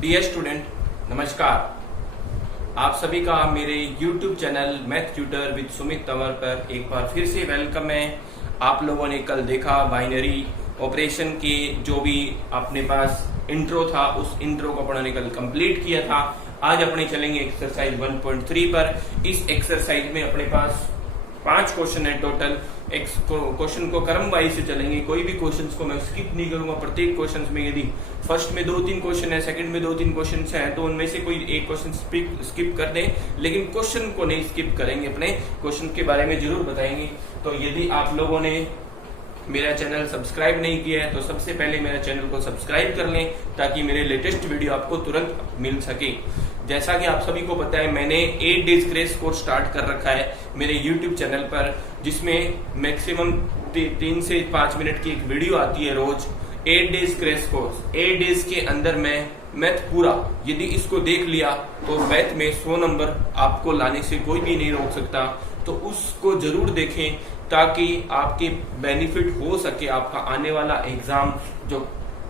Dear student, नमस्कार। आप सभी का मेरे YouTube channel math tutor with Sumit Tanwar पर एक बार फिर से वेलकम है। आप लोगों ने कल देखा बाइनरी ऑपरेशन के जो भी अपने पास इंट्रो था, उस इंट्रो को अपने कल कंप्लीट किया था। आज अपने चलेंगे एक्सरसाइज 1.3 पर। इस एक्सरसाइज में अपने पास 5 क्वेश्चन है टोटल। क्वेश्चन को क्रम वाइज से चलेंगे, कोई भी क्वेश्चंस को मैं स्किप नहीं करूंगा। प्रत्येक क्वेश्चन में यदि फर्स्ट में 2-3 क्वेश्चन है, सेकंड में 2-3 क्वेश्चन है, तो उनमें से कोई एक क्वेश्चन स्किप कर दें, लेकिन क्वेश्चन को नहीं स्किप करेंगे, अपने क्वेश्चन के बारे में जरूर बताएंगे। तो यदि आप लोगों ने मेरा चैनल सब्सक्राइब नहीं किया है तो सबसे पहले मेरा चैनल को सब्सक्राइब कर लें, ताकि मेरे लेटेस्ट वीडियो आपको तुरंत मिल सके। जैसा कि आप सभी को पता है, मैंने 8 डेज क्रेश कोर्स स्टार्ट कर रखा है मेरे YouTube चैनल पर, जिसमें मैक्सिमम 3 से 5 मिनट की एक वीडियो आती है रोज। 8 डेज क्रेश कोर्स, 8 डेज के अंदर मैं मैथ पूरा यदि इसको देख लिया तो मैथ में 100 नंबर आपको लाने से कोई भी नहीं रोक सकता। तो उसको जरूर देखें, ताकि आपके बेनिफिट हो सके। आपका आने वाला एग्जाम जो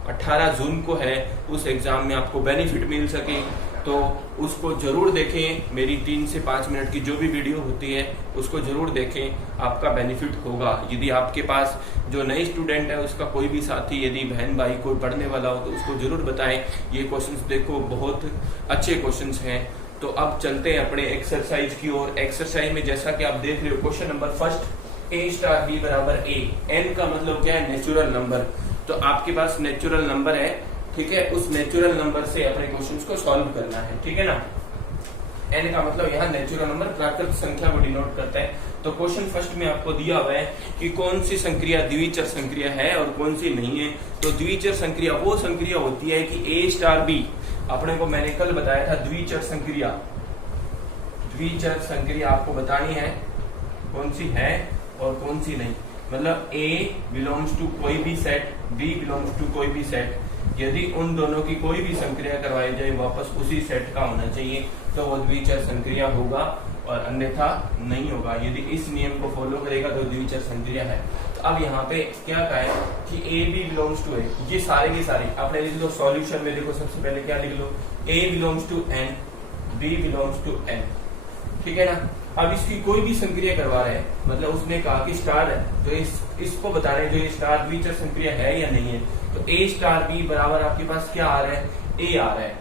18 जून को है, उस एग्जाम में आपको बेनिफिट मिल सके, तो उसको जरूर देखें। मेरी 3 से 5 मिनट की जो भी वीडियो होती है उसको जरूर देखें, आपका बेनिफिट होगा। यदि आपके पास जो नए स्टूडेंट है, उसका कोई भी साथी, यदि बहन भाई कोई पढ़ने वाला हो, तो उसको जरूर बताएं ये क्वेश्चंस देखो, बहुत अच्छे क्वेश्चंस हैं। तो अब चलते हैं अपने एक्सरसाइज की ओर। एक्सरसाइज में जैसा कि आप देख रहे हो, question number first, a star b बराबर a। n का मतलब क्या है? Natural number. तो आपके पास नेचुरल नंबर है, ठीक है। उस नेचुरल नंबर से अपने क्वेश्चंस को सॉल्व करना है, ठीक है ना। n का मतलब यहाँ नेचुरल नंबर प्राकृत संख्या को डिनोट करता है। तो क्वेश्चन फर्स्ट में आपको दिया हुआ है कि कौन सी संक्रिया द्विचर संक्रिया है और कौन सी नहीं है। तो द्विचर संक्रिया वो संक्रिया होती है कि a स्टार b, अपने को मैंने कल बताया था द्विचर संक्रिया। द्विचर संक्रिया आपको बतानी है कौन सी है और कौन सी नहीं। मतलब A बिलोंग्स टू कोई भी सेट, B बिलोंग्स टू कोई भी सेट। यदि उन दोनों की कोई भी संक्रिया करवाई जाए, वापस उसी सेट का होना चाहिए, तो वो द्विचर संक्रिया होगा, और अन्यथा नहीं होगा। यदि इस नियम को फॉलो करेगा तो द्विचर संक्रिया है। तो अब यहाँ पे क्या कहा है कि A B belongs to A, ये सारे की सारी आपने लिख लो। सॉल्यूशन में देखो, सबसे पहले क्या लिख लो? A belongs to N, B belongs to N, ठीक है ना। अब इसकी कोई भी संक्रिया करवा रहे हैं, मतलब उसने कहा कि स्टार है, तो इसको बता रहे हैं जो ये स्टार द्विचर संक्रिया है या नहीं है। तो A स्टार B बराबर आपके पास क्या आ रहा है? A आ रहा है।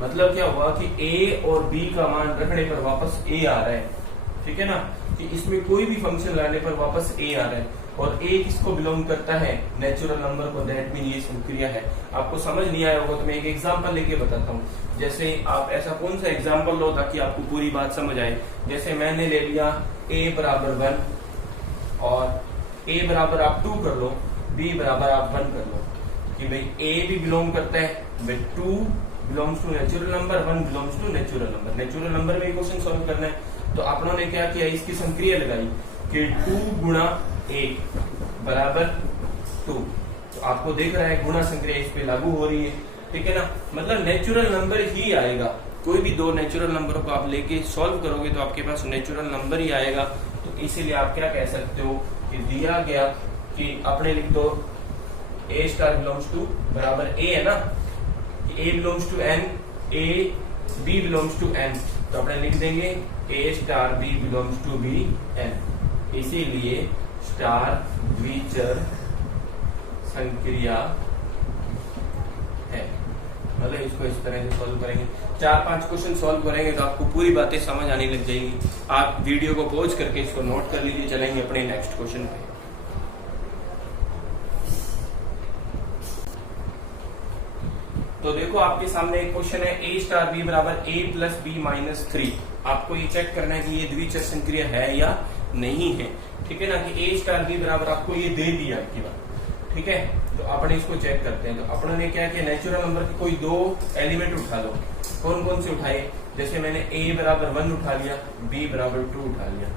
मतलब क्या हुआ कि A और B का मान रखने पर वापस A आ रहा है, ठीक है ना। कि इसमें कोई भी फंक्शन लाने पर वापस A आ रहा है, और A किसको बिलोंग करता है? नेचुरल नंबर को। दैट मीन ये संक्रिया है। आपको समझ नहीं आया होगा तो मैं एक एग्जांपल लेके बताता हूँ। जैसे आप ऐसा कौन सा एग्जांपल लो ताकि आपको पूरी बात समझ आए। जैसे मैंने ले लिया A बराबर 1, और A बराबर आप 2 कर लो, B बराबर आप 1 कर लो, कि भाई A भी बिलोंग करता है, भाई 2 belongs to natural number, 1 belongs to natural number. Natural number में क्वेश्चन सॉल्व करना है। तो आप लोगों ने क्या किया? इसकी संक्रिया लगाई कि 2 गुणा A बराबर 2। तो आपको देख रहा है गुणा संक्रिया इस पे लागू हो रही है, ठीक है ना। मतलब नेचुरल नंबर ही आएगा। कोई भी 2 नेचुरल नंबरों को आप लेके सॉल्व करोगे तो आपके पास नेचुरल नंबर ही आएगा। तो इसीलिए आप क्या कह सकते हो कि दिया गया कि अपने लिख दो A स्टार बिलोंग्स टू बराबर A है ना, कि A belongs to N, A B belongs to N, तो अपने लिख देंगे A star B belongs to B N। इसीलिए स्टार द्विचर संक्रिया है। मतलब इसको इस तरह से सॉल्व करेंगे। 4-5 क्वेश्चन सॉल्व करेंगे तो आपको पूरी बातें समझ आने लग जाएंगी। आप वीडियो को पॉज करके इसको नोट कर लीजिए। चलेंगे अपने नेक्स्ट क्वेश्चन पे। तो देखो, आपके सामने एक क्वेश्चन है A स्टार B बराबर A प्लस B माइनस 3। आपको ये चेक करना है कि ये द्विचर संक्रिया है या नहीं है, ठीक है ना। कि A स्टार B बराबर आपको ये दे दिया आपकी बात, ठीक है। तो अपने इसको चेक करते हैं। तो अपने ने क्या किया? नेचुरल नंबर के कोई 2 एलिमेंट उठा लो। कौन कौन से उठाए? जैसे मैंने A बराबर 1 उठा लिया, B बराबर 2 उठा लिया,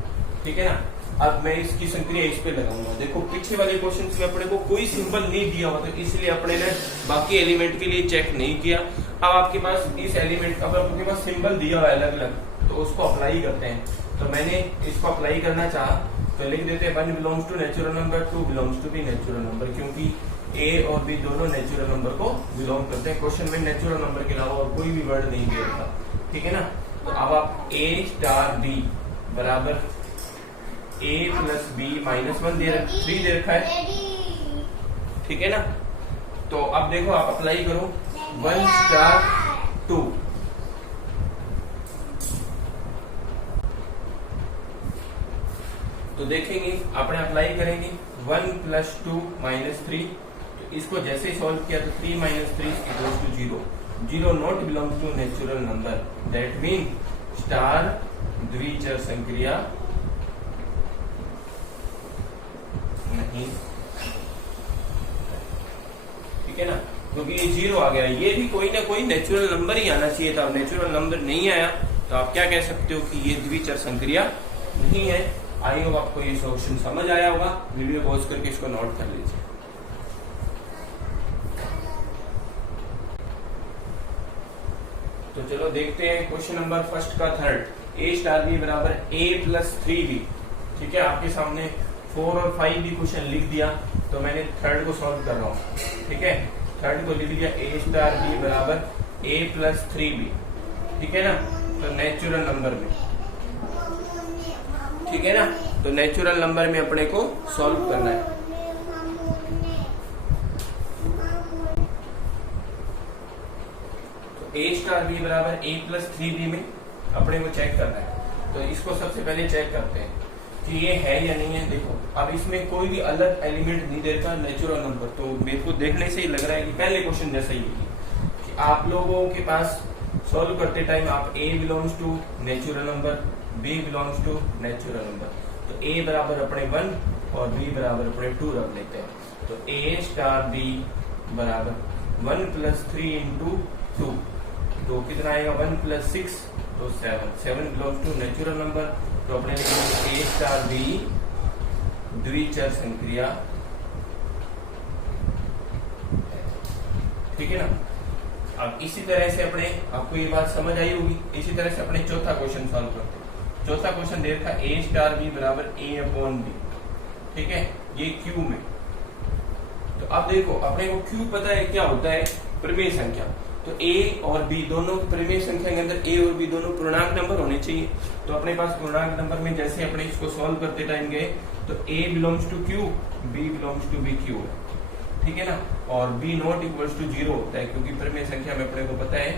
ठीक है ना। अब मैं इसकी संक्रिया इस पे लगाऊंगा। देखो, पीछे वाले क्वेश्चन में अपने को कोई सिंबल नहीं दिया हुआ, तो इसलिए अपने ने बाकी एलिमेंट के लिए चेक नहीं किया। अब आपके पास इस एलिमेंट का आपके पास सिंबल दिया हुआ है अलग अलग, तो उसको अप्लाई करते हैं। तो मैंने इसको अप्लाई करना चाहा, तो लिख देते हैं 1 belongs to natural number, 2 belongs to B natural number, क्योंकि ए और बी दोनों नेचुरल नंबर को बिलोंग करते हैं। क्वेश्चन में नेचुरल नंबर के अलावा और कोई भी वर्ड नहीं दे रखा, ठीक है ना। तो अब आप ए स्टार बी बराबर ए प्लस बी माइनस 1 3 दे रखा है, ठीक है ना। तो अब देखो आप अप्लाई करो 1 स्टार 2, तो देखेंगे आपने अप्लाई करेंगे 1 प्लस 2 माइनस 3, तो इसको जैसे ही सॉल्व किया तो 3 minus 3 equal to 0, 0 not belongs to natural number, that mean star द्विचर संक्रिया नहीं, ठीक है ना, क्योंकि ये 0 आ गया। ये भी कोई ना कोई नेचुरल नंबर ही आना चाहिए था, नेचुरल नंबर नहीं आया तो आप क्या कह सकते हो कि ये द्विचर संक्रिया नहीं है। आई होप आपको ये सॉल्यूशन समझ आया होगा। वीडियो पॉज करके इसको नोट कर लीजिए। तो चलो देखते हैं क्वेश्चन नंबर फर्स्ट का थर्ड, ए स्टार बी बराबर ए प्लस 3b, ठीक है। आपके सामने 4 और 5 भी क्वेश्चन लिख दिया, तो मैंने थर्ड को सॉल्व कर रहा हूँ, ठीक है। थर्ड को लिख दिया ए स्टार बी बराबर ए प्लस 3b, ठीक है ना। तो नेचुरल नंबर में, ठीक है ना, तो नेचुरल नंबर में अपने को सॉल्व करना है। तो ए स्टार बी बराबर ए प्लस 3b में अपने को चेक करना है। तो इसको सबसे पहले चेक करते हैं कि ये है या नहीं है। देखो अब इसमें कोई भी अलग एलिमेंट नहीं देता नेचुरल नंबर, तो मेरे को देखने से ही लग रहा है कि पहले क्वेश्चन जैसा ही है कि आप लोगों के पास सॉल्व करते टाइम आप a belongs to natural number, b belongs to natural number, तो ए बराबर अपने 1 और बी बराबर अपने 2 रख लेते हैं। तो ए स्टार बी बराबर 1 प्लस 3 इंटू 2, तो कितना आएगा 1 प्लस 6, तो 7 बिलोंग्स टू नेचुरल नंबर। तो अपने लिखेंगे ए स्टार बी द्विचर संक्रिया, ठीक है ना। अब इसी तरह से अपने, आपको ये बात समझ आई होगी, इसी तरह से अपने चौथा क्वेश्चन सॉल्व करते हैं। चौथा क्वेश्चन दे रखा ए स्टार बी बराबर ए अपॉन बी, ठीक है, ये क्यू में। तो अब देखो अपने को क्यू पता है क्या होता है, परिमेय संख्या। तो ए और बी दोनों परिमेय संख्या के अंदर ए और बी दोनों पूर्णांक नंबर होने चाहिए। तो अपने पास पूर्णांक नंबर में जैसे अपने इसको सॉल्व करते टाइम गए तो a belongs to Q, b belongs to b Q, ठीक है ना। और बी नॉट इक्वल्स टू 0 होता है, क्योंकि परिमेय संख्या में अपने को पता है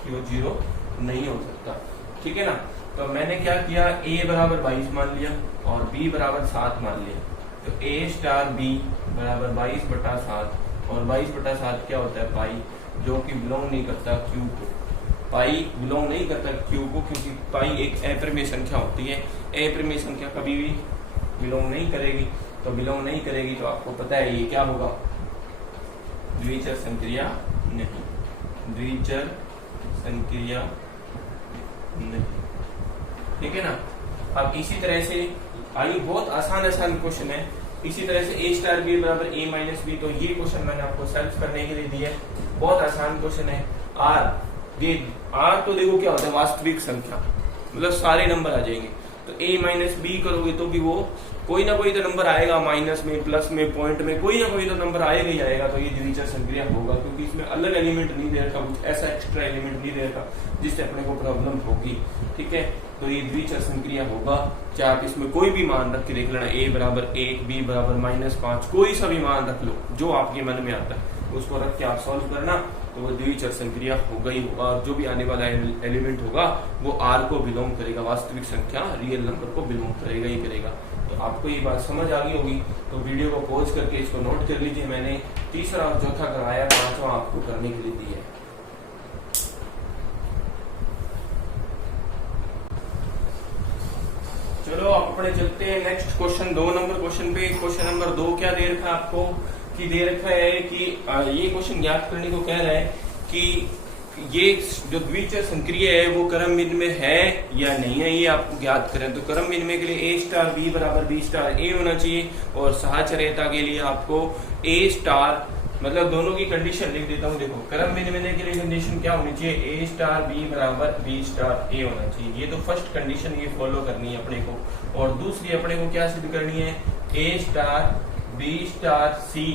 कि वो 0 नहीं हो सकता, ठीक है ना। तो मैंने क्या किया, a बराबर 22 मान लिया और b बराबर 7 मान लिया। तो a स्टार b बराबर 22/7, और 22/7 क्या होता है, पाई, जो कि बिलोंग नहीं करता q को। पाई बिलोंग नहीं करता q को, क्योंकि पाई एक अपरिमेय संख्या होती है। अपरिमेय संख्या कभी भी बिलोंग नहीं करेगी, तो बिलोंग नहीं करेगी तो आपको पता है ये क्या होगा, द्विचर संक्रिया नहीं, द्विचर संक्रिया नहीं, ठीक है ना। अब इसी तरह से आइए, बहुत आसान क्वेश्चन है। इसी तरह से ए स्टार बी बराबर ए माइनस बी, तो ये क्वेश्चन मैंने आपको सॉल्व करने के लिए दिया है, बहुत आसान क्वेश्चन है। आर, ये आर तो देखो क्या होता है, वास्तविक संख्या, मतलब सारे नंबर आ जाएंगे। तो ए माइनस बी करोगे तो भी वो कोई ना कोई तो नंबर आएगा, माइनस में, प्लस में, पॉइंट में, कोई ना कोई तो नंबर आएगा ही आएगा। तो ये द्विचर संक्रिया होगा, क्योंकि इसमें अलग एलिमेंट नहीं दे रखा, कुछ ऐसा एक्स्ट्रा एलिमेंट नहीं दे रखा जिससे अपने को प्रॉब्लम होगी, ठीक है। तो ये द्विचर संक्रिया होगा। चाहे आप इसमें कोई भी मान रख के देख लेना, a बराबर 1, b बराबर -5, कोई सा भी मान रख लो जो आपके मन में आता है, उसको रख के आप सॉल्व करना, तो वो द्विचर संक्रिया होगा ही होगा। और जो भी आने वाला एलिमेंट होगा वो r को बिलोंग करेगा, वास्तविक संख्या, रियल नंबर को बिलोंग करेगा ही करेगा। तो आपको ये बात समझ आ गई होगी। तो वीडियो को पॉज करके इसको नोट कर लीजिए। मैंने तीसरा और चौथा कराया, पांचवा आपको करने के लिए दिया है। चलो आप अपने चलते हैं नेक्स्ट क्वेश्चन, 2 नंबर क्वेश्चन पे। क्वेश्चन नंबर 2 क्या दे रखा है आपको, कि दे रखा है कि ये क्वेश्चन ज्ञात करने को कह रहा है कि ये जो द्विचर संक्रिय है वो क्रम विनिमय है या नहीं है, ये आपको ज्ञात करें। तो क्रम विनिमय के लिए ए स्टार बी बराबर बी स्टार ए होना चाहिए, और सहचर्यता के लिए आपको ए स्टार मतलब दोनों की कंडीशन लिख देता हूँ। देखो क्रम विनिमय के लिए कंडीशन क्या होनी चाहिए, ए स्टार बी बराबर बी स्टार ए होना चाहिए। ये तो फर्स्ट कंडीशन ये फॉलो करनी है अपने को। और दूसरी अपने को क्या सिद्ध करनी है, ए स्टार बी स्टार सी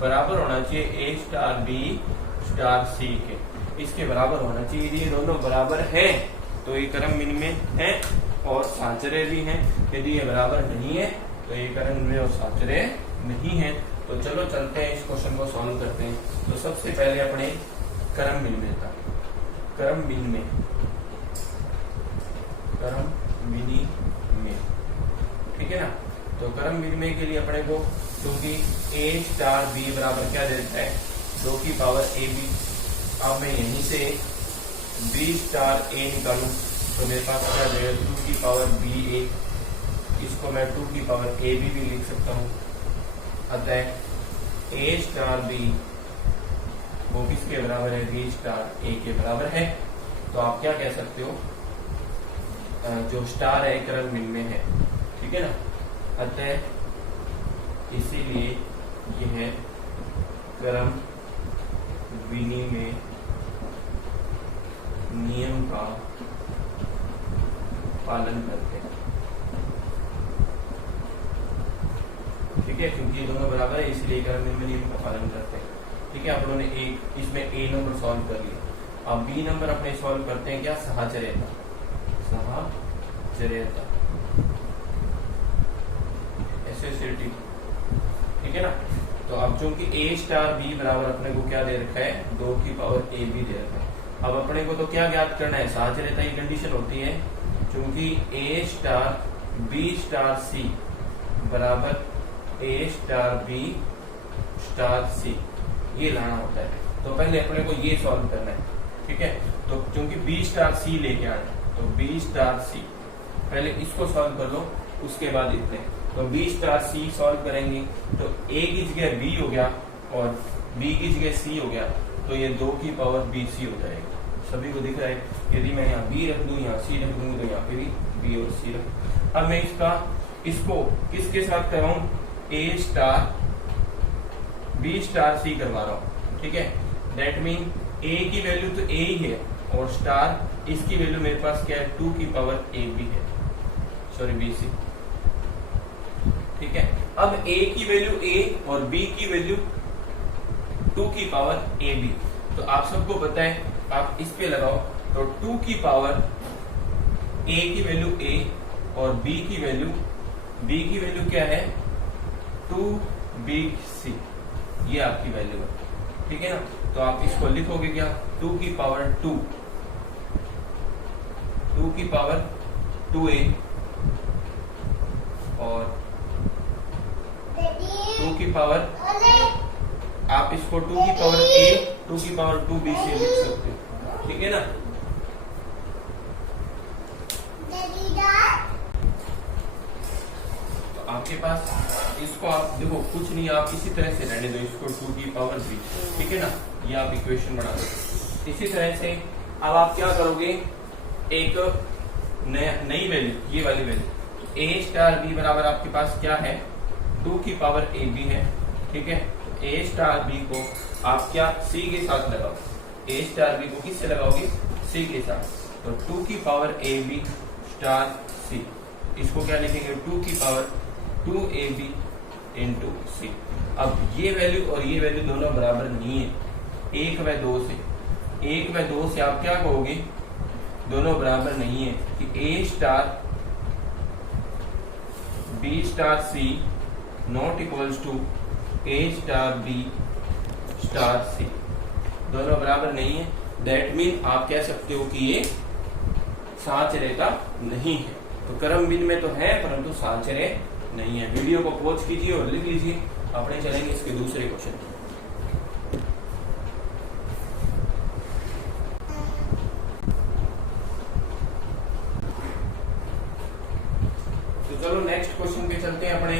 बराबर होना चाहिए ए स्टार बी स्टार सी के, इसके बराबर होना चाहिए। यदि ये दोनों बराबर है तो ये क्रम विनिमय है और साचर्य भी है। यदि ये बराबर नहीं है तो ये क्रम विनिमय और साचर्य नहीं है। तो चलो चलते हैं इस क्वेश्चन को सॉल्व करते हैं। तो सबसे पहले अपने क्रम विनिमय का क्रम विनिमय ठीक है ना। तो क्रम विनिमय के लिए अपने को क्योंकि ए स्टार बी बराबर क्या दे देता है 2 की पावर ए बी। अब मैं यहीं से बी स्टार ए निकालूं तो मेरे पास क्या देगा 2 की पावर बी ए। इसको मैं 2 की पावर ए बी भी लिख सकता हूँ। अतः ए स्टार बी वो किसके बराबर है, बी स्टार ए के बराबर है। तो आप क्या कह सकते हो, जो स्टार है क्रम विनिमय है, ठीक है ना। अतः इसीलिए यह क्रम विनिमय नियम का पालन करते हैं, ठीक है। क्योंकि ये दोनों बराबर है इसलिए क्रम विनिमय नियम का पालन करते हैं, ठीक है। आप लोगों ने एक इसमें ए नंबर सॉल्व कर लिया। अब बी नंबर अपने सॉल्व करते हैं क्या, साहचर्यता एसोसिएटिव, ठीक है ना। तो अब चूंकि ए स्टार बी बराबर अपने को क्या दे रखा है 2 की पावर ए बी दे रखा है। अब अपने को तो क्या ज्ञात करना है, साहचर्यता की कंडीशन होती है चूंकि ए स्टार बी स्टार सी बराबर ए स्टार बी स्टार सी, ये लाना होता है। तो पहले अपने को ये सॉल्व करना है, ठीक है। तो क्योंकि बी स्टार सी लेके आना है तो बी स्टार सी पहले इसको सॉल्व कर लो, उसके बाद इतने। तो बी स्टार सी सॉल्व करेंगे तो ए की जगह बी हो गया और बी की जगह सी हो गया, तो ये 2 की पावर बी सी हो जाएगा। सभी को दिख रहा है। यदि मैं यहाँ बी रख दूं यहाँ सी रख दूंगी तो यहाँ पे भी बी और सी रख। अब मैं इसको किसके साथ करवाऊं, ए स्टार बी स्टार सी करवा रहा हूं, ठीक है। दैट मीन ए की वैल्यू तो ए ही है और स्टार इसकी वैल्यू मेरे पास क्या है 2 की पावर ए बी है, सॉरी बी सी, ठीक है। अब ए की वैल्यू ए और बी की वैल्यू 2 की पावर ए बी। तो आप सबको पता है, आप इस पे लगाओ तो 2 की पावर ए की वैल्यू ए और बी की वैल्यू क्या है 2 बी सी, ये आपकी वैल्यू है, ठीक है ना। तो आप इसको लिखोगे क्या 2 की पावर 2 की पावर 2a और 2 की पावर, आप इसको 2 की पावर a 2 की पावर 2b से लिख सकते हो, ठीक है ना। तो आपके पास इसको आप देखो कुछ नहीं, आप इसी तरह से रहने दो इसको 2 की पावर b, ठीक है ना। ये आप इक्वेशन बना दो। इसी तरह से अब आप क्या करोगे, एक नई वैल्यू, ये वाली वैल्यू ए स्टार बी बराबर आपके पास क्या है 2 की पावर ए बी है, ठीक है। ए स्टार बी को आप क्या सी के साथ लगाओ, ए स्टार बी को किससे लगाओगे सी के साथ। तो 2 की पावर ए बी स्टार सी, इसको क्या लिखेंगे 2 की पावर 2 ए बी इंटू सी। अब ये वैल्यू और ये वैल्यू दोनों बराबर नहीं है, 1 व 2 से आप क्या कहोगे, दोनों बराबर नहीं है कि a star b star c not equals to a star b star c, दोनों बराबर नहीं है। दैट मीन आप कह सकते हो कि ये साहचर्यता नहीं है। तो क्रम विनिमय तो है परंतु साहचर्य नहीं है। वीडियो को पॉज कीजिए और लिख लीजिए, अपने चलेंगे इसके दूसरे क्वेश्चन। तो चलो नेक्स्ट क्वेश्चन पे चलते हैं अपने।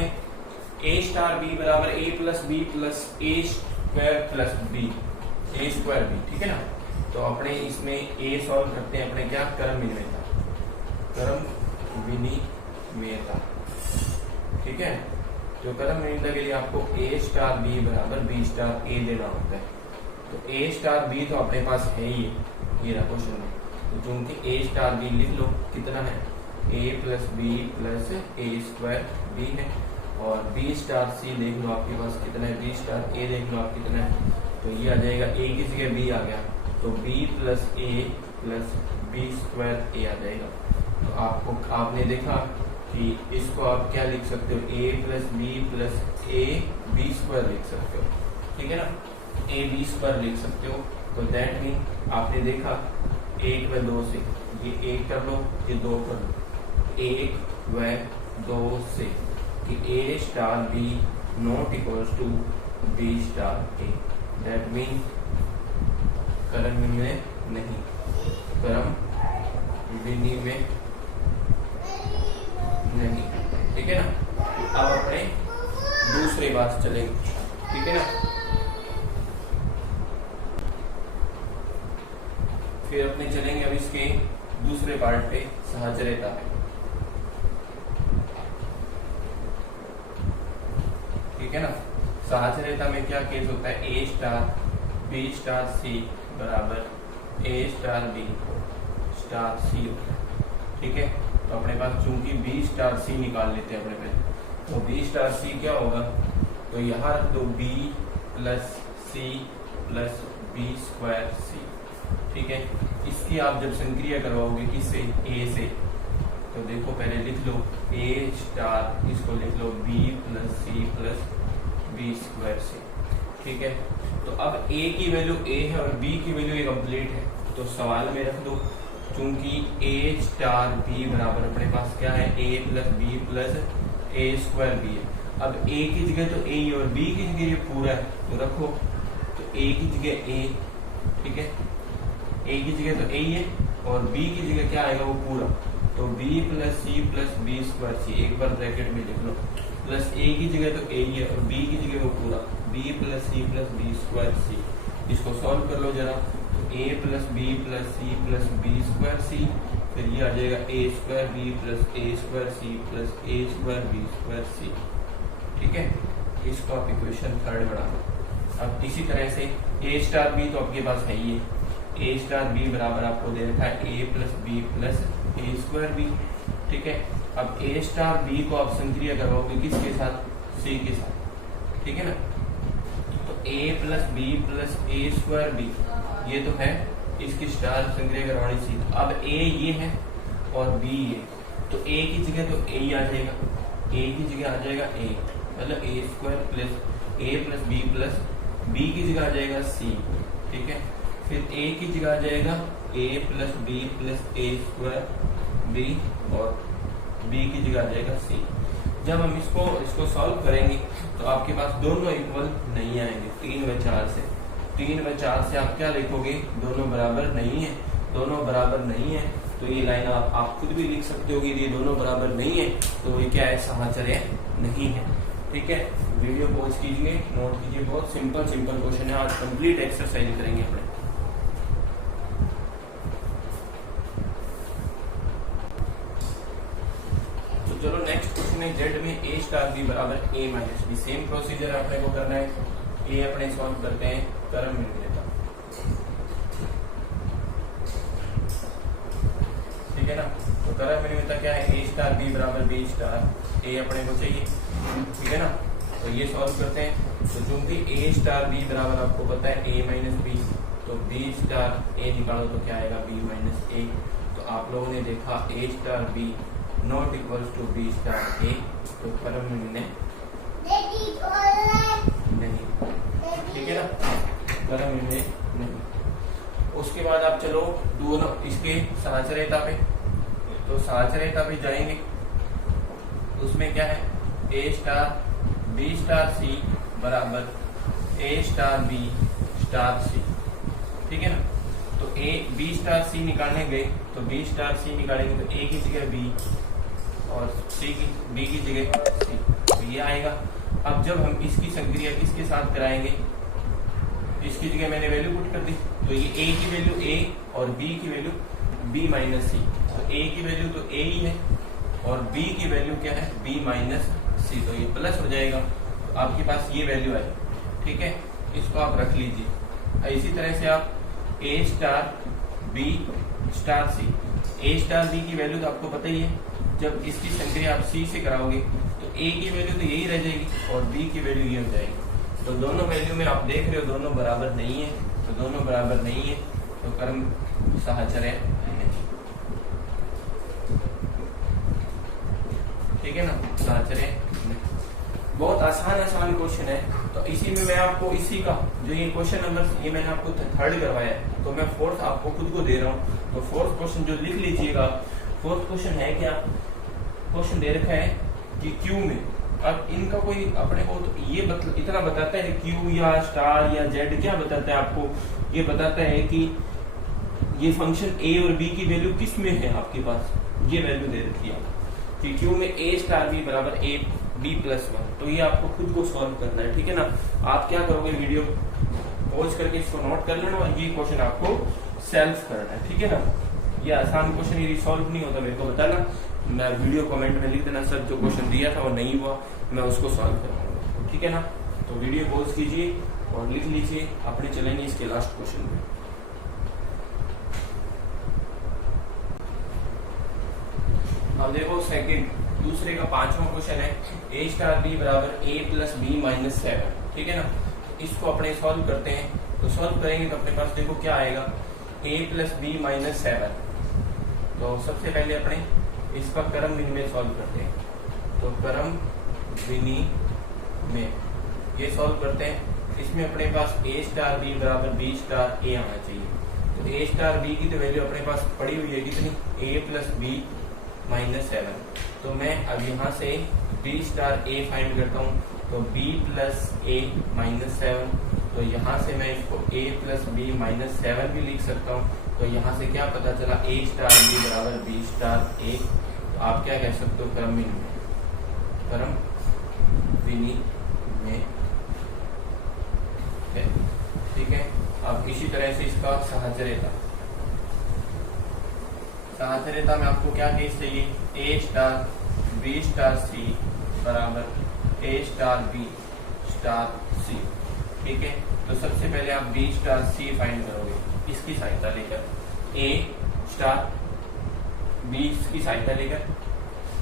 ए स्टार बी बराबर ए plus B plus a square plus B, A square B, ठीक है ना। तो अपने इसमें ए सॉल्व करते हैं अपने क्या क्रम विनिमयता, ठीक है। जो क्रम विनिमयता के लिए आपको ए स्टार बी बराबर बी स्टार ए लेना होता है। तो ए स्टार बी तो अपने पास है ही, ये रहा क्वेश्चन में। तो चूंकि ए स्टार बी लिख लो, कितना है ए plus B plus a square B है, और बी स्टार सी देख लो आपके पास कितना है, बी स्टार ए देख लो आप कितना है, तो ये आ जाएगा ए की जगह बी आ गया, तो बी प्लस ए प्लस बी स्क्वायर ए आ जाएगा। तो आपने देखा कि इसको आप क्या लिख सकते हो, ए प्लस ए बी स्क्वायर लिख सकते हो, ठीक है ना, ए बी स्क्वायर लिख सकते हो। तो दैट मीन आपने देखा 1 व 2 से, ये 1 कर लो, ये 2 कर लो, 1 व 2 से कि a star b not equals to b star a. That mean क्रम विनिमय नहीं, क्रम विनिमय नहीं, ठीक है ना। अब अपने दूसरे बात चलेंगे, ठीक है ना। फिर अपने चलेंगे अब इसके दूसरे पार्ट पे, सहचर्यता पे, ठीक है ना। सहचर्यता में क्या केस होता है, ए स्टार बी स्टार सी बराबर ए स्टार बी स्टार सी होता है, ठीक है। तो अपने पास चूंकि बी स्टार सी निकाल लेते हैं अपने पे, तो बी स्टार सी क्या होगा, तो यहाँ रख दो b plus c plus b square c, ठीक है। इसकी आप जब संक्रिया करवाओगे किससे, ए से, तो देखो पहले लिख लो ए स्टार, इसको लिख लो b plus c plus b square c, ठीक है। तो अब ए की वैल्यू ए है और बी की वैल्यू ए कंप्लीट है, तो सवाल में रख दो चूंकि ए स्टार बी बराबर अपने पास क्या है, ए plus B plus a square B है। अब ए की जगह तो ए और बी की जगह ये पूरा है, तो रखो, तो ए की जगह ए, ठीक है, ए की जगह तो ए है और बी की जगह क्या आएगा वो पूरा, तो b plus c plus b square c, एक बार ब्रैकेट में लिख लो, प्लस ए की जगह तो ए है और बी की जगह वो पूरा, b plus c plus b square c. इसको सॉल्व कर लो जरा, तो a plus B plus c plus b square c, फिर ये आ जाएगा a square b plus a square c plus a square b square c, ठीक है। इसको आप इक्वेशन 3 बना लो। अब इसी तरह से ए स्टार बी तो आपके पास है ही है, ए स्टार बी बराबर आपको दे रखा है ए plus B plus a square B, ठीक है। अब ए स्टार बी को आप संक्रिया करवाओगे किसके साथ, सी के साथ, ठीक है ना। तो a plus B plus a square B ये तो है, इसकी स्टार संक्रिया करवानी सी। अब ए ये है और बी ये, तो ए की जगह तो ए आ जाएगा, ए की जगह आ जाएगा ए, मतलब ए स्क्वायर प्लस ए प्लस बी की जगह आ जाएगा सी, ठीक है। फिर ए की जगह आ जाएगा ए plus B plus a square B और बी की जगह आ जाएगा सी। जब हम इसको सॉल्व करेंगे तो आपके पास दोनों इक्वल नहीं आएंगे, 3 व 4 से। 3 व 4 से आप क्या लिखोगे, दोनों बराबर नहीं है, दोनों बराबर नहीं है, तो ये लाइन आप खुद भी लिख सकते हो कि ये दोनों बराबर नहीं है, तो ये क्या है, सहचर्य नहीं है, ठीक है। वीडियो पॉज कीजिए, नोट कीजिए, बहुत सिंपल क्वेश्चन है। आज कंप्लीट एक्सरसाइज करेंगे अपने। तो चलो नेक्स्ट क्वेश्चन है, जेड में ए स्टार बी बराबर ए माइनस बी। सेम प्रोसीजर अपने को करना है, ए अपने सॉल्व करते हैं क्रम विनिमयता, ठीक है ना। तो क्रम विनिमयता क्या है, ए स्टार बी बराबर बी स्टार ए अपने को चाहिए, ठीक है ना। तो ये सॉल्व करते हैं। तो चूंकि ए स्टार बी बराबर आपको पता है ए माइनस बी, तो बी स्टार ए निकालो तो क्या आएगा, बी माइनस ए। तो आप लोगों ने देखा a star b not equals to b star a, तो क्रम विनिमय नहीं, ठीक है ना, क्रम विनिमय नहीं। उसके बाद आप चलो दोनों इसके सहचर्यता पे, तो सहचर्यता पे जाएंगे, उसमें क्या है, ए स्टार बी स्टार सी बराबर ए स्टार बी स्टार सी, ठीक है ना। तो ए बी स्टार सी निकालने गए तो बी स्टार सी निकालेंगे तो ए की जगह बी और बी की जगह सी, तो ये आएगा। अब जब हम इसकी संक्रिया किसके साथ कराएंगे, इसकी जगह मैंने वैल्यू पुट कर दी, तो ये ए की वैल्यू ए और बी की वैल्यू बी माइनस सी। तो ए की वैल्यू तो ए ही है और बी की वैल्यू क्या है, बी माइनस सी सी, तो ये प्लस हो जाएगा। तो आपके पास ये वैल्यू आई, ठीक है, इसको आप रख लीजिए। इसी तरह से आप ए स्टार बी स्टार सी, ए स्टार बी की वैल्यू तो आपको पता ही है, जब इसकी संक्रिया आप सी से कराओगे तो ए की वैल्यू तो यही रह जाएगी और बी की वैल्यू ये हो जाएगी। तो दोनों वैल्यू में आप देख रहे हो दोनों बराबर नहीं है, तो दोनों बराबर नहीं है तो क्रम सहचर्य है, ठीक है ना, सहचर्य। बहुत आसान क्वेश्चन है। तो इसी में मैं आपको इसी का जो ये क्वेश्चन नंबर ये मैंने आपको थर्ड करवाया है, तो मैं फोर्थ आपको खुद को दे रहा हूँ। तो फोर्थ क्वेश्चन जो लिख लीजिएगा, फोर्थ क्वेश्चन है क्या, क्वेश्चन दे रखा है कि क्यू में, अब इनका कोई अपने को तो ये इतना बताता है क्यू या स्टार या जेड, क्या बताता है आपको, ये बताता है कि ये फंक्शन ए और बी की वैल्यू किस में है आपके पास, ये वैल्यू दे रखी है कि क्यू में ए स्टार बी बराबर ए बी प्लस 1। तो ये आपको खुद को सॉल्व करना है, ठीक है ना। आप क्या करोगे, वीडियो पॉज करके इसको नोट कर लेना और ये क्वेश्चन आपको सेल्फ करना है, ठीक है ना। ये आसान क्वेश्चन, यदि सॉल्व नहीं होता मेरे को बताना, मैं वीडियो कमेंट में लिख देना, सर जो क्वेश्चन दिया था वो नहीं हुआ, मैं उसको सॉल्व करवाऊंगा, ठीक है ना। तो वीडियो पॉज कीजिए और लिख लीजिए, अपने चलेंगे इसके लास्ट क्वेश्चन में। अब देखो सेकंड, दूसरे का पांचवा क्वेश्चन है, ए स्टार बी बराबर ए प्लस बी माइनस 7, ठीक है ना। इसको अपने सॉल्व करते हैं, तो सॉल्व करेंगे तो अपने पास देखो क्या आएगा, ए प्लस बी माइनस 7। तो सबसे पहले अपने इसका क्रम विनिमय सॉल्व करते हैं, तो क्रम विनिमय ये सॉल्व करते हैं। इसमें अपने पास ए स्टार बी बराबर बी स्टार ए आना चाहिए। तो ए स्टार बी की तो वैल्यू अपने पास पड़ी हुई है कितनी, ए प्लस बी माइनस 7। तो मैं अब यहाँ से बी स्टार ए फाइंड करता हूँ, तो b प्लस ए माइनस 7। तो यहाँ से मैं इसको a प्लस बी माइनस 7 भी लिख सकता हूँ। तो यहाँ से क्या पता चला, a स्टार बी बराबर b स्टार ए। तो आप क्या कह सकते हो, क्रम विनिमय है, ठीक है। अब इसी तरह से इसका साहचर्यता में आपको क्या केस चाहिए, ए स्टार बी स्टार सी बराबर ए स्टार बी स्टार सी, ठीक है। तो सबसे पहले आप बी स्टार सी फाइंड करोगे इसकी सहायता लेकर, ए स्टार बी की सहायता लेकर।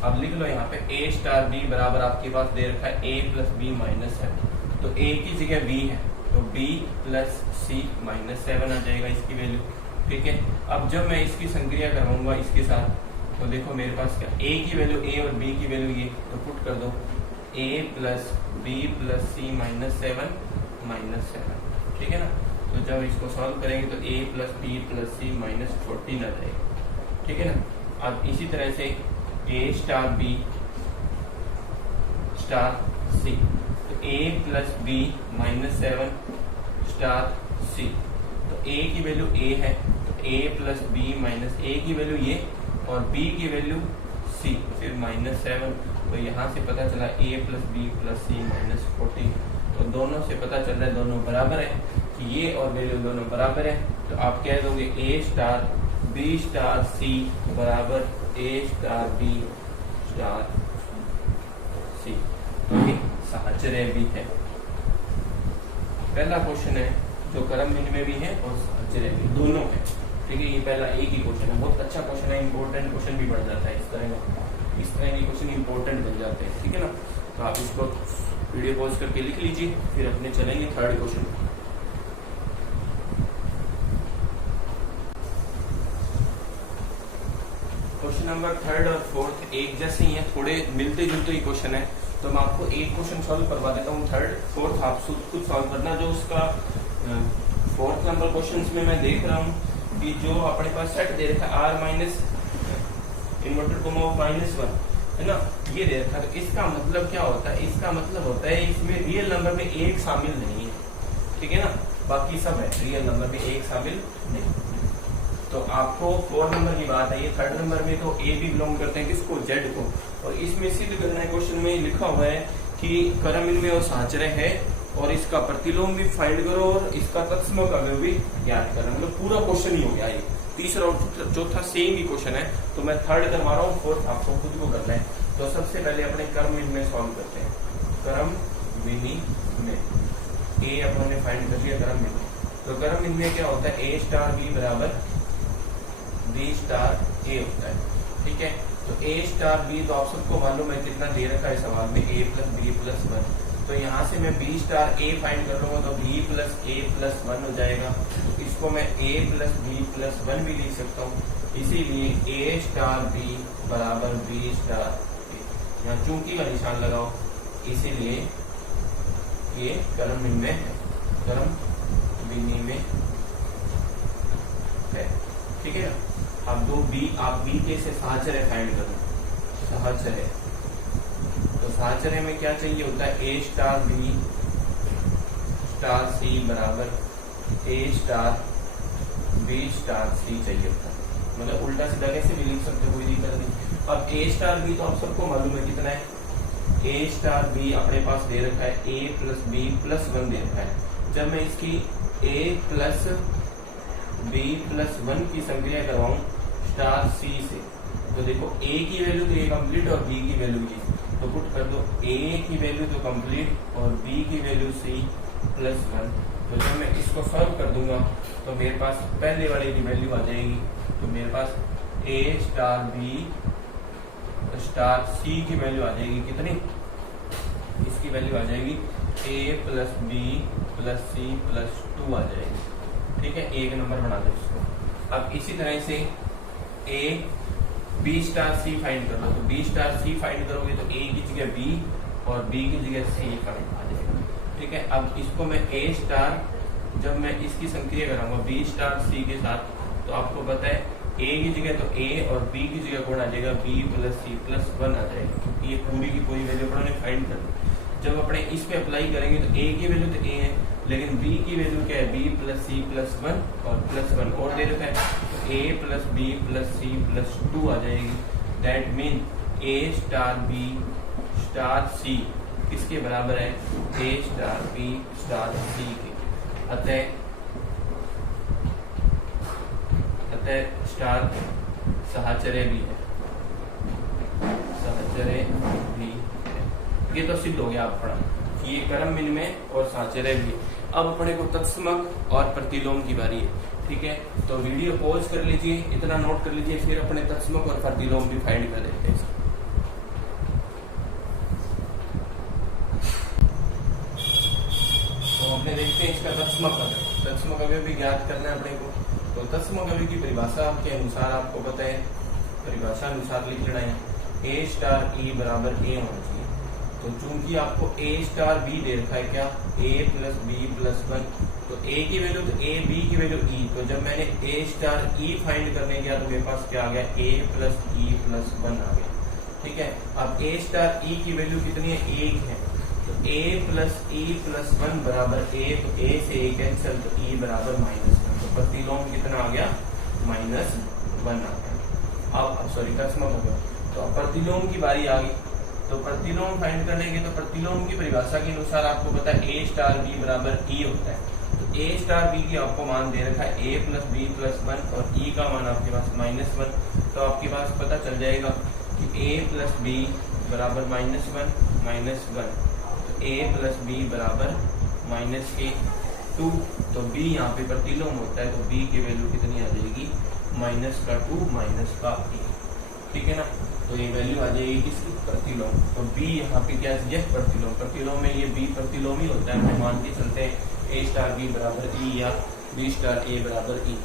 अब लिख लो यहाँ पे ए स्टार बी बराबर आपके पास दे रखा है ए प्लस बी माइनस 7। तो ए की जगह बी है, तो बी प्लस सी माइनस 7 आ जाएगा इसकी वैल्यू, ठीक है। अब जब मैं इसकी संक्रिया करवाऊंगा इसके साथ, तो देखो मेरे पास क्या, a की वैल्यू a और b की वैल्यू ये, तो पुट कर दो a plus B plus C minus 7, ठीक है ना। तो जब इसको सॉल्व करेंगे तो a plus B plus C minus 14 आ जाएगा, ठीक है ना। अब इसी तरह से a star b star c, तो a plus b minus 7 star c. तो a की वैल्यू a है, तो a plus b minus a की वैल्यू ये और b की वैल्यू c, फिर माइनस 7। तो यहाँ से पता चला a plus B plus C minus 14। तो दोनों से पता चल रहा है दोनों बराबर है, कि ये और वैल्यू दोनों बराबर है। तो आप कह दोगे a स्टार बी स्टार सी बराबर a star b star c. तो ये साहचर्य भी है। पहला क्वेश्चन है जो क्रम विनिमय भी है और साहचर्य भी, दोनों है, ठीक है। ये पहला एक ही क्वेश्चन है, बहुत अच्छा क्वेश्चन है, इंपॉर्टेंट क्वेश्चन भी बन जाता है इस तरह के क्वेश्चन इंपॉर्टेंट बन जाते हैं, ठीक है ना। तो आप इसको वीडियो पॉज करके लिख लीजिए, फिर अपने चलेंगे third question. Question number third और फोर्थ एक जैसे ही है, थोड़े मिलते जुलते ही क्वेश्चन है। तो मैं आपको एक क्वेश्चन सॉल्व करवा देता हूँ, थर्ड फोर्थ आप खुद सॉल्व करना। जो उसका फोर्थ नंबर क्वेश्चन में मैं देख रहा हूँ कि जो अपने पास सेट दे रखा है r minus inverted coma of -1 है ना, ये दे रखा है। तो इसका मतलब क्या होता है, इसका मतलब होता है इसमें रियल नंबर में एक शामिल नहीं है, ठीक है ना, बाकी सब है, रियल नंबर में एक शामिल नहीं। तो आपको 4 नंबर की बात है, ये थर्ड नंबर में तो ए भी बिलोंग करते हैं किसको, जेड को। और इसमें सिद्ध करना है, क्वेश्चन में लिखा हुआ है कि क्रम विनिमय और साहचर्य है और इसका प्रतिलोम भी फाइंड करो और इसका तत्समक अवयव भी ज्ञात करना। मतलब पूरा क्वेश्चन ही हो गया ये, तीसरा और चौथा सेम ही क्वेश्चन है। तो मैं थर्ड करवा रहा हूँ, फोर्थ आपको खुद को करना है। तो सबसे पहले अपने क्रम विनिमय सॉल्व करते हैं। क्रम विनिमय ए अपन ने फाइंड कर लिया क्रम विनिमय। तो क्रम विनिमय क्या होता है, ए स्टार बी बराबर बी स्टार ए होता है। ठीक है, तो ए स्टार बी तो आप सबको मालूम है कितना दे रखा है सवाल में, ए प्लस बी प्लस वन। तो यहाँ से मैं बी स्टार ए फाइंड कर लूंगा तो बी प्लस ए प्लस वन हो जाएगा। तो इसको मैं ए प्लस बी प्लस वन भी लिख सकता हूँ, इसीलिए ए स्टार बी बराबर बी स्टार ए। यहाँ चूंकि का निशान लगाओ, इसीलिए ये क्रम विनिमय है, क्रम विनिमय है। ठीक है, अब दो बी, आप बी के से साहचर्य फाइंड करो, साहचर्य। तो साहचर्य में क्या चाहिए होता है, ए स्टार बी स्टार सी बराबर ए स्टार बी स्टार सी चाहिए होता है। मतलब उल्टा सीधा कैसे भी लिख सकते, कोई दिक्कत नहीं। अब ए स्टार बी तो आप सबको मालूम है कितना है, ए स्टार बी अपने पास दे रखा है ए प्लस बी प्लस वन दे रखा है। जब मैं इसकी ए प्लस बी प्लस वन की संक्रिया करवाऊं स्टार सी से, तो देखो ए की वैल्यू तो ये कंप्लीट और बी की वैल्यू ये, तो पुट कर दो ए की वैल्यू तो कंप्लीट और बी की वैल्यू सी प्लस वन। तो जब मैं इसको सॉल्व कर दूंगा तो मेरे पास पहले वाले की वैल्यू आ जाएगी। तो मेरे पास a star b star c की वैल्यू आ जाएगी कितनी, इसकी वैल्यू आ जाएगी a plus B plus c plus two आ जाएगी। ठीक है, एक नंबर बना दो इसको। अब इसी तरह से A B star C find कर लो। तो बी स्टार सी फाइंड करोगे तो ए की जगह बी और बी की जगह सी फाइंड आ जाएगा। ठीक है, अब इसको मैं ए स्टार, जब मैं इसकी संक्रिया कराऊंगा बी स्टार सी के साथ, तो आपको पता है ए की जगह तो ए और बी की जगह कौन आ जाएगा, b plus c plus one आ जाएगा, क्योंकि ये पूरी की पूरी वैल्यू अपने फाइंड कर ली। जब अपने इस पे अप्लाई करेंगे तो ए की वैल्यू तो ए है, लेकिन बी की वैल्यू क्या है, b plus c plus one और प्लस वन और दे रखा है, तो a plus B plus c plus two आ जाएगी। That mean a star b star c किसके बराबर है, a star b star c के। अतः स्टार साहचर्य भी है, साहचर्य भी है। ये तो सिद्ध हो गया अपना कि ये क्रम विनिमय और साहचर्य भी। अब अपने को तत्समक और प्रतिलोम की बारी है। ठीक है, तो वीडियो पॉज कर लीजिए, इतना नोट कर लीजिए, फिर अपने तत्समक और प्रतिलोम भी फाइंड कर देते हैं। तो अपने देखते हैं इसका तत्समक अवयव भी ज्ञात करना है अपने को। तो तत्समक अवयव की परिभाषा के अनुसार आपको पता है, परिभाषा अनुसार लिख लेना है, ए स्टार ई बराबर ए होना चाहिए। तो चूंकि आपको ए स्टार बी दे रखा है क्या, ए प्लस बी प्लस वन, तो ए की वैल्यू तो ए, बी की वैल्यू ई। तो जब मैंने ए स्टार ई फाइंड करने गया तो मेरे पास क्या आ गया, ए प्लस ई प्लस वन आ गया। ठीक है, अब ए स्टार ई की वैल्यू कितनी है, एक है, तो a plus E plus one बराबर ए, तो ए से ए कैंसिल, तो ई बराबर माइनस वन। तो प्रतिलोम कितना आ गया, माइनस वन आ गया। अब सॉरी तत्समक हो गया। तो अब प्रतिलोम की बारी आ गई। तो प्रतिलोम फाइंड करने के, तो प्रतिलोम की परिभाषा के अनुसार आपको पता है ए स्टार बी बराबर ई होता है। तो ए स्टार बी की आपको मान दे रखा है ए प्लस बी प्लस वन और ई का मान आपके पास माइनस वन। तो आपके पास पता चल जाएगा कि ए प्लस बी बराबर माइनस वन माइनस वन, तो ए प्लस बी बराबर माइनस के टू। तो बी यहाँ पे प्रतिलोम होता है, तो बी की वैल्यू कितनी आ जाएगी, माइनस का टू माइनस का ए। ठीक है ना, तो ये वैल्यू आ जाएगी किसकी, प्रतिलोम। तो बी यहाँ पे क्या है, प्रतिलोम। प्रतिलोम में ये बी प्रतिलोम ही होता है, हम मान के चलते हैं ए स्टार बी बराबर ई या बी स्टार ए बराबर ई।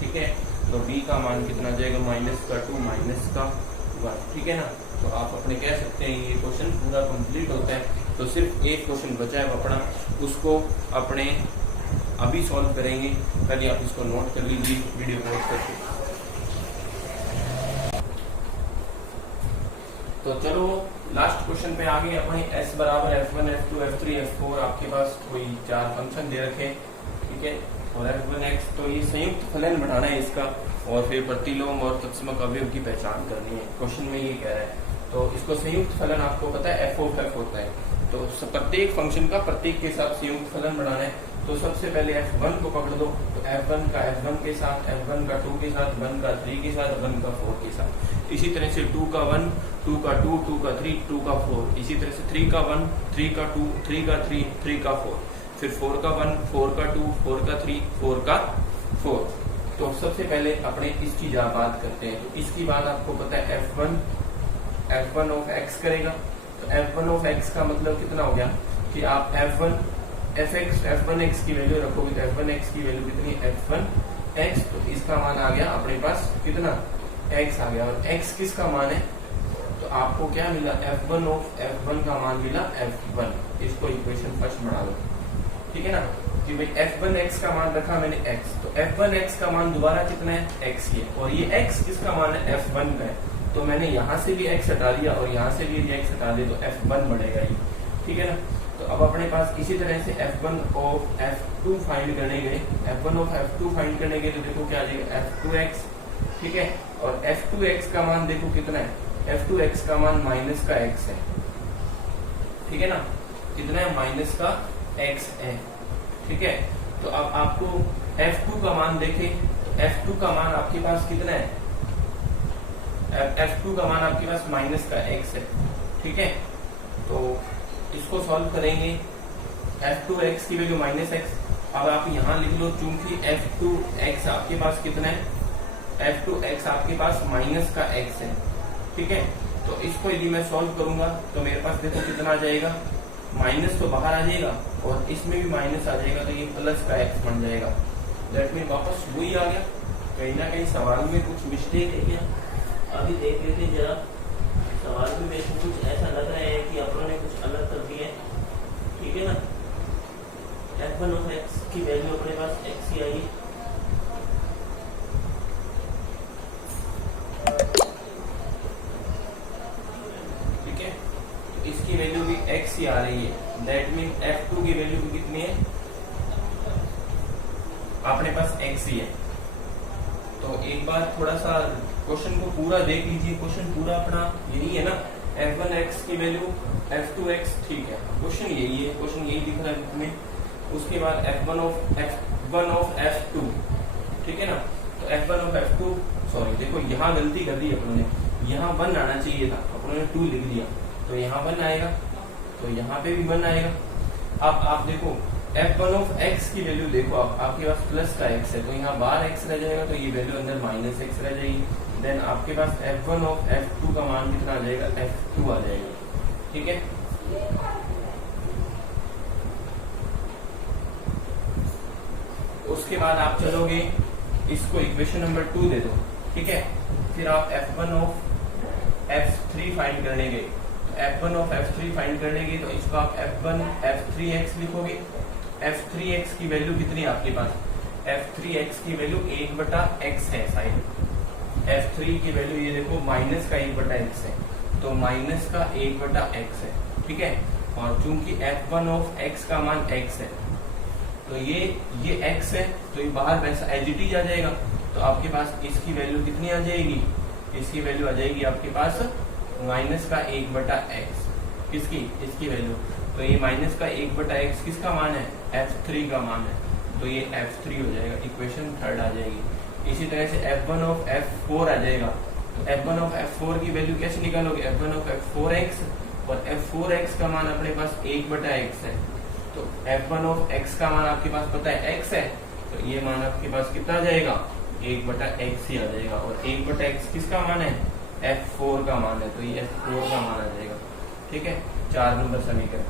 ठीक है, तो बी का मान कितना आ जाएगा, माइनस का टू माइनस का वन। ठीक है ना, तो आप अपने कह सकते हैं ये क्वेश्चन पूरा कंप्लीट होता है। तो सिर्फ एक क्वेश्चन बचा है अपना, उसको अपने अभी सॉल्व करेंगे। पहले आप इसको नोट कर लीजिए वीडियो पॉज करके। तो चलो लास्ट क्वेश्चन पे आगे अपने s बराबर f1 f2 f3 f4 आपके पास कोई चार फंक्शन दे रखे। ठीक है, और f1x, तो ये संयुक्त फलन बढ़ाना है इसका, और फिर प्रतिलोम और तत्समक अवयव की पहचान करनी है। क्वेश्चन में ये कह रहा है, तो इसको संयुक्त फलन आपको पता है f of f होता है। तो प्रत्येक फंक्शन का प्रत्येक के साथ संयुक्त फलन बनाना है। तो सबसे पहले f1 को पकड़ दो, तो f1 का f1 के साथ, f1 का 2 के साथ, 1 का 3 के साथ, 1 का 4 के साथ। इसी तरह से 2 का 1, 2 का 2, 2 का 3, 2 का 4। इसी तरह से 3 का 1, 3 का 2, 3 का 3, 3 का 4। फिर 4 का 1, 4 का 2, 4 का 3, 4 का 4। तो सबसे पहले अपने इसकी बात करते हैं। तो इसकी बात आपको पता है f1 ऑफ x करेगा। तो f1 ऑफ x का मतलब कितना हो गया कि आप f1x की वैल्यू रखोगे, तो f1x की वैल्यू कितनी है, f1x। तो इसका मान आ गया अपने पास कितना, x आ गया। और x किसका मान है, तो आपको क्या मिला, f1 ऑफ f1 का मान मिला f1। इसको इक्वेशन फर्स्ट बना लो, ठीक है ना, कि भाई f1x का मान रखा मैंने x, तो f1x का मान दोबारा कितना है, x ही है। और ये x किसका मान है, f1 का है। तो मैंने यहाँ से भी x हटा दिया और यहाँ से भी x हटा दिया, तो f1 बढ़ेगा ये, ठीक है ना। तो अब अपने पास इसी तरह से f1 ऑफ f2 फाइंड करने गए, f1 ऑफ f2 फाइंड करने गए, तो देखो क्या आ जाएगा, f2x, ठीक है। और f2x का मान देखो कितना है, f2x का मान माइनस का x है, ठीक है ना, कितना है, माइनस का x है, ठीक है। तो अब आपको f2 का मान देखें, तो f2 का मान आपके पास कितना है, f2 का मान आपके पास माइनस का x है, ठीक है। तो इसको सॉल्व करेंगे, f2x की वैल्यू माइनस x। अब आप यहाँ लिख लो, चूंकि f2x आपके पास कितना है, f2x आपके पास माइनस का x है, ठीक है। तो इसको यदि मैं सॉल्व करूंगा तो मेरे पास देखो कितना आ जाएगा, माइनस तो बाहर आ जाएगा और इसमें भी माइनस आ जाएगा, तो ये प्लस का x बन जाएगा। दैट मीन वापस वही आ गया। कहीं ना कहीं सवाल में कुछ मिस्टेक है क्या, अभी देख लेते जरा। सवाल में मेरे को कुछ ऐसा लग रहा है कि अपनों ने कुछ अलग कर दिया है, ठीक है ना। f1 ऑफ x की वैल्यू अपने पास x ही आई, ठीक है। इसकी वैल्यू भी x ही आ रही है। दैट मीन f2 की वैल्यू भी कितनी है, अपने पास x ही है। तो एक बार थोड़ा सा क्वेश्चन को पूरा देख लीजिए। क्वेश्चन पूरा अपना यही है ना, f1x की वैल्यू f2x, ठीक है। क्वेश्चन यही है, क्वेश्चन यही दिख रहा है बुक में। उसके बाद f1 ऑफ f2, ठीक है ना। तो f1 ऑफ f2, सॉरी देखो यहाँ गलती कर दी अपनों ने, यहाँ 1 आना चाहिए था, अपनों ने 2 लिख दिया, तो यहाँ 1 आएगा, तो यहाँ पे भी 1 आएगा। अब आप देखो f1 ऑफ x की वैल्यू देखो, आपके पास प्लस का x है, तो यहाँ बाहर x रह जाएगा, तो ये वैल्यू अंदर माइनस x रह जाएगी। देन आपके पास f1 ऑफ f2 का मान कितना आ जाएगा, f2 आ जाएगा, ठीक है। उसके बाद आप चलोगे, इसको इक्वेशन नंबर 2 दे दो, ठीक है। फिर आप f1 ऑफ f3 फाइंड करने गए, f1 ऑफ f3 फाइंड करने गए, तो इसको आप f3x लिखोगे। f3x की वैल्यू कितनी है आपके पास, f3x की वैल्यू 1/x है साइड, f3 की वैल्यू ये देखो माइनस का 1/x है, तो माइनस का 1/x है, ठीक है। और चूंकि f1 ऑफ x का मान x है, तो ये x है, तो ये बाहर वैसा एज इट इज आ जाएगा। तो आपके पास इसकी वैल्यू कितनी आ जाएगी, इसकी वैल्यू आ जाएगी आपके पास माइनस का 1/x, किसकी, इसकी वैल्यू। तो ये माइनस का 1/x किसका मान है, f3 का मान है, तो ये f3 हो जाएगा, इक्वेशन 3 आ जाएगी। इसी तरह से f1 ऑफ f4 आ जाएगा, तो f1 ऑफ f4 की वैल्यू कैसे निकालोगे, f1 ऑफ f4x, और f4x का मान अपने पास 1/x है, तो f1 ऑफ x का मान आपके पास पता है x है, तो ये मान आपके पास कितना आ जाएगा, 1/x ही आ जाएगा। और 1/x किसका मान है, f4 का मान है, तो ये f4 का मान आ जाएगा, ठीक है। 4 नंबर समीकरण।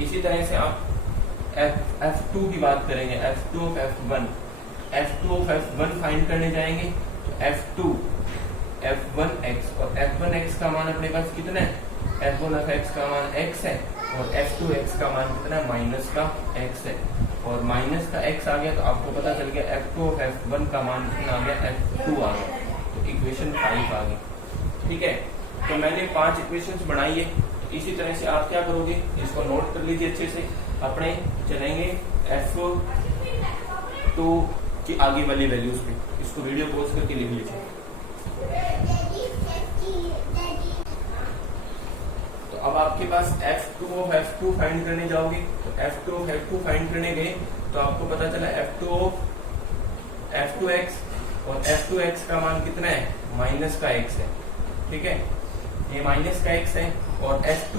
इसी तरह से आप f2 की बात करेंगे, f2 ऑफ f1 फाइंड करने जाएंगे, तो f2 f1x, और f1x का मान अपने पास कितना है, f1 ऑफ x का मान x है, और f2x का मान कितना है, माइनस का x है, और माइनस का x आ गया, तो आपको पता चल गया f2 ऑफ f1 का मान कितना आ गया, f2 आ गया, तो इक्वेशन 5 आ गई, ठीक है। तो मैंने 5 इक्वेशंस बनाई है। इसी तरह से आप क्या करोगे, इसको नोट कर लीजिए अच्छे से, अपने चलेंगे f2 की आगे वाली वैल्यूज पे। इसको वीडियो पॉज करके लिख लीजिए। तो अब आपके पास F2 ऑफ F2 फाइंड करने जाओगे, तो F2 ऑफ F2 फाइंड करने गए तो आपको पता चला F2 ऑफ F2x, और F2x का मान कितना है, माइनस का x है, ठीक है, ये माइनस का x है। और F2,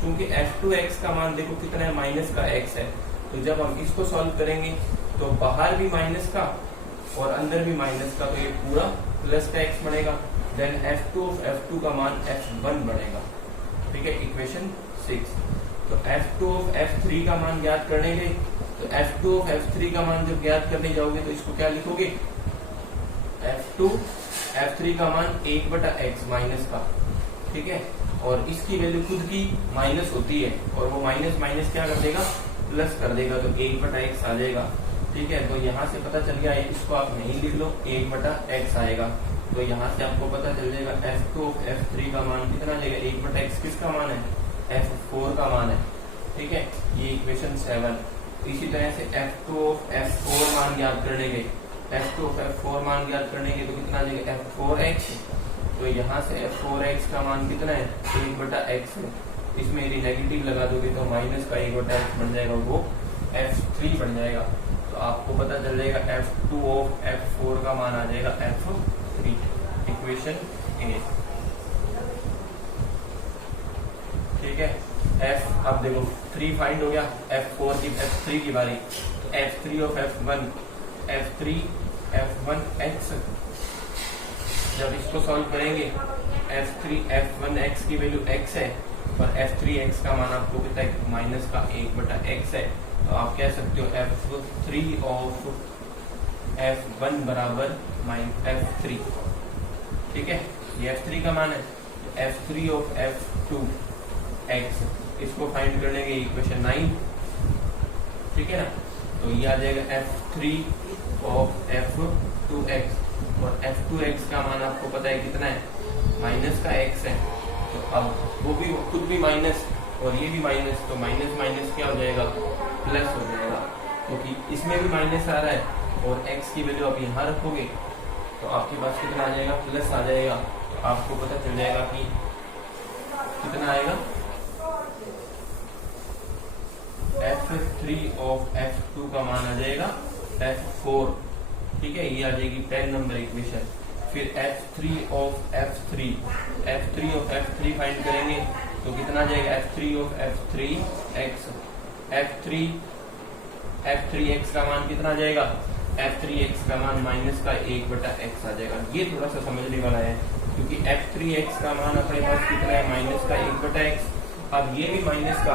चूंकि F2x का मान देखो कितना है, माइनस का x है, तो जब हम इसको सॉल्व करेंगे तो बाहर भी माइनस का और अंदर भी माइनस का, तो ये पूरा प्लस का x बनेगा। देन F2 ऑफ F2 का मान F1 बनेगा, ठीक है, इक्वेशन 6। तो F2 ऑफ F3 का मान ज्ञात करने गए, तो F2 ऑफ F3 का मान जब ज्ञात करने जाओगे तो इसको क्या लिखोगे, F2 F3 का मान 1/x माइनस का, ठीक है, और इसकी वैल्यू खुद की माइनस होती है, और वो माइनस माइनस क्या कर देगा, प्लस कर देगा, तो 1/x आ जाएगा, ठीक है। तो यहाँ से पता चल गया, इसको आप नहीं लिख लो, 1/x आएगा। तो यहाँ से आपको पता चल जाएगा F2 ऑफ F3 का मान कितना आ जाएगा, 1/x किसका मान है, F4 का मान है, ठीक है, ये इक्वेशन 7। इसी तरह से F2 ऑफ F4 मान ज्ञात करने गए, F2 ऑफ F4 मान ज्ञात करने गए तो कितना आ जाएगा, F4x। तो यहाँ से F4x का मान कितना है, 1/x है, इसमें यदि नेगेटिव लगा दोगे तो माइनस का 1/x बन जाएगा, वो F3 बन जाएगा। तो आपको पता चल जाएगा F2 ऑफ F4 का मान आ जाएगा F3, इक्वेशन 8, ठीक है। F, अब देखो 3 फाइंड हो गया, F3 की बारी, तो F3 ऑफ F1, F1x, जब इसको सॉल्व करेंगे F1x की वैल्यू x है, और F3x का मान आपको पता है माइनस का 1/x है, तो आप कह सकते हो F3 ऑफ F1 बराबर F3, ठीक है, ये F3 का मान है। तो F3 ऑफ F2x, इसको फाइंड करने के इक्वेशन 9, ठीक है ना, तो ये आ जाएगा F3 ऑफ F2x, और F2x का मान आपको पता है कितना है, माइनस का x है, तो अब वो भी खुद भी माइनस और ये भी माइनस, तो माइनस माइनस क्या हो जाएगा, प्लस हो जाएगा, क्योंकि इसमें भी माइनस आ रहा है, और x की वैल्यू आप यहाँ रखोगे तो आपके पास कितना आ जाएगा, प्लस आ जाएगा। तो आपको पता चल जाएगा कि कितना आएगा, F3 ऑफ F2 का मान आ जाएगा F4, ठीक है, ये आ जाएगी 10 नंबर इक्वेशन। फिर F3 ऑफ F3 फाइंड करेंगे तो कितना आ जाएगा, F3 ऑफ F3x, F3x का मान कितना आ जाएगा, F3x का मान माइनस का 1/x आ जाएगा। ये थोड़ा सा समझने वाला है, क्योंकि F3x का मान अपने पास कितना है, माइनस का 1/x। अब ये भी माइनस का,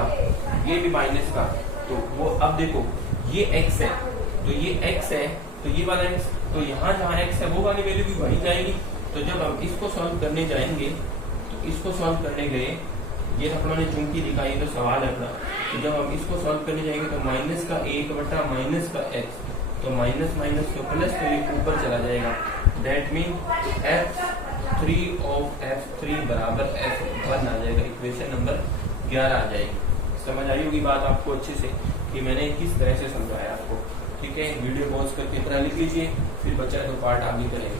ये भी माइनस का, तो वो अब देखो ये x है, तो ये x है, तो ये वाला x, तो यहाँ जहाँ x है वो वाली वैल्यू भी वही जाएगी। तो जब हम इसको सॉल्व करने जाएंगे, तो इसको सॉल्व करने गए, ये अपना ने चुंकी दिखाई, तो सवाल है अपना, तो जब हम इसको सॉल्व करने जाएंगे तो माइनस का 1/माइनस का x, तो माइनस माइनस तो प्लस, तो ये ऊपर चला जाएगा। That mean F3 of F3 बराबर F1 आ जाएगा, इक्वेशन नंबर 11 आ जाएगी। समझ आई होगी बात आपको अच्छे से कि मैंने किस तरह से समझाया आपको, ठीक है। वीडियो पॉज करके इतना लिख लीजिए, फिर बचा तो पार्ट आगे करेंगे।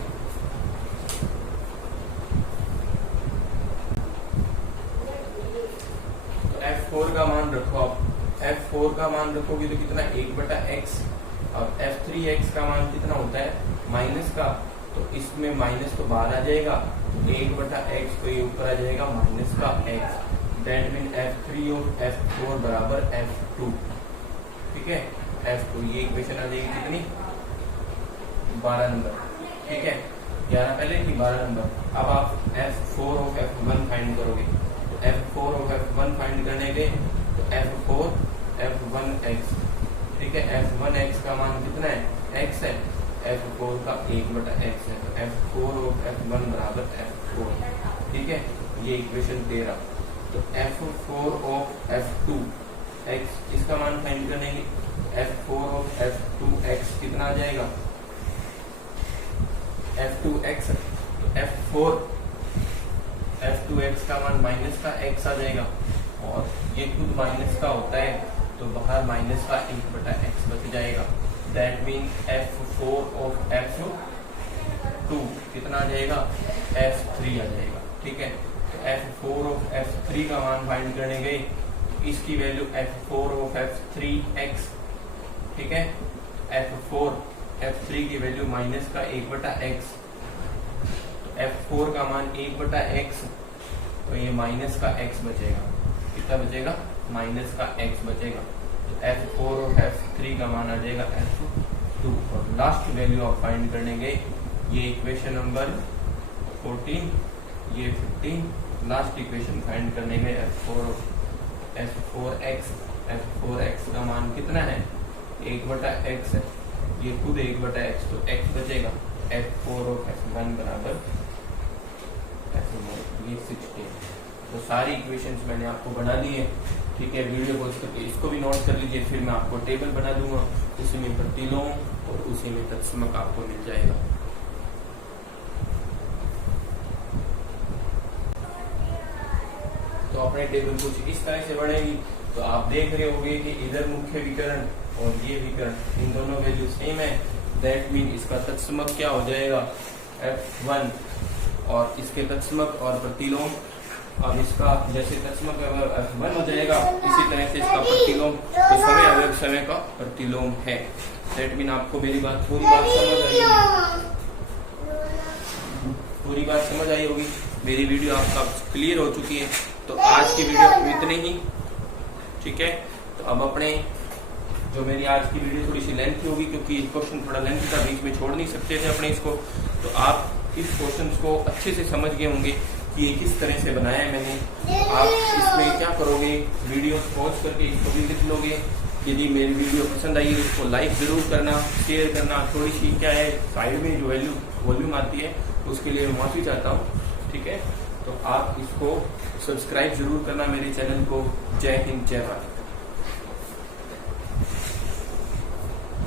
तो F4 का मान रखो, आप F4 का मान रखोगे तो कितना, 1/x, और F3x का मान कितना होता है, माइनस का, तो इसमें माइनस तो बाहर आ जाएगा, 1/x, तो ये ऊपर आ जाएगा माइनस का x। That mean F3 of F4 बराबर F2, ठीक है, F2, ये इक्वेशन आ जाएगी कितनी, 12 नंबर, ठीक है, 11 पहले की 12 नंबर। अब आप F4 ऑफ F1 फाइंड करोगे, तो F4 ऑफ F1 फाइंड करने के, तो F4 F1x, ठीक है, F1x का मान कितना है, x है, F4 का 1/x है, तो F4 ऑफ F1 बराबर F4, ठीक है, ये इक्वेशन 13। तो F4 ऑफ F2 x, इसका मान फाइंड करने के, F4 ऑफ F2x कितना आ जाएगा, F2x, तो F2x का मान माइनस का x आ जाएगा, और ये खुद माइनस का होता है, तो बाहर माइनस का 1/x बच जाएगा। That mean F4 of F2 कितना आ जाएगा, F3 आ जाएगा, ठीक है। तो f4 ऑफ f3 का मान फाइंड करने गए, इसकी वैल्यू f4 ऑफ f3x, ठीक है। f4 f3 की वैल्यू माइनस का 1/x, तो f4 का मान 1/x, तो ये माइनस का x बचेगा। कितना बचेगा? माइनस का x बचेगा। तो f4 और f3 का मान आ जाएगा f2। और लास्ट वैल्यू आप फाइंड करने गए, ये इक्वेशन नंबर 14, ये 15, लास्ट इक्वेशन फाइंड करने गए f4x का मान कितना है? 1/x है, ये खुद 1/x, तो x बचेगा। f4 ऑफ f1 बराबर f1, ये 16। तो सारी इक्वेशंस मैंने आपको बना दी है, ठीक है। वीडियो को इसको भी नोट कर लीजिए, फिर मैं आपको टेबल बना दूंगा, उसी में प्रतिलोम और उसी में तत्समक आपको मिल जाएगा। तो अपने टेबल कुछ इस तरह से बढ़ेगी। तो आप देख रहे होंगे कि इधर मुख्य विकर्ण और ये विकर्ण, इन दोनों वैल्यू सेम है। दैट मीन इसका तत्समक क्या हो जाएगा? f1, और इसके तत्समक और प्रतिलोम, अब इसका जैसे तत्समक f1 हो जाएगा, इसी तरह से इसका प्रतिलोम, तो समय अवयव समय का प्रतिलोम है। दैट मीन आपको मेरी बात पूरी बात समझ आई होगी। मेरी वीडियो आपका क्लियर हो चुकी है। तो आज की वीडियो इतने ही, ठीक है। तो अब अपने जो मेरी आज की वीडियो थोड़ी सी लेंथी होगी, क्योंकि क्वेश्चन थोड़ा लेंथी था, बीच में छोड़ नहीं सकते थे अपने इसको। तो आप इस क्वेश्चन को अच्छे से समझ गए होंगे कि ये किस तरह से बनाया है मैंने। आप इसमें क्या करोगे, वीडियो पॉज करके इसको भी लिख लोगे। यदि मेरी वीडियो पसंद आई है तो इसको लाइक जरूर करना, शेयर करना। थोड़ी सी क्या है, साइड में जो वॉल्यूम आती है उसके लिए मैं माफी चाहता हूँ, ठीक है। तो आप इसको सब्सक्राइब जरूर करना मेरे चैनल को। जय हिंद, जय भारत।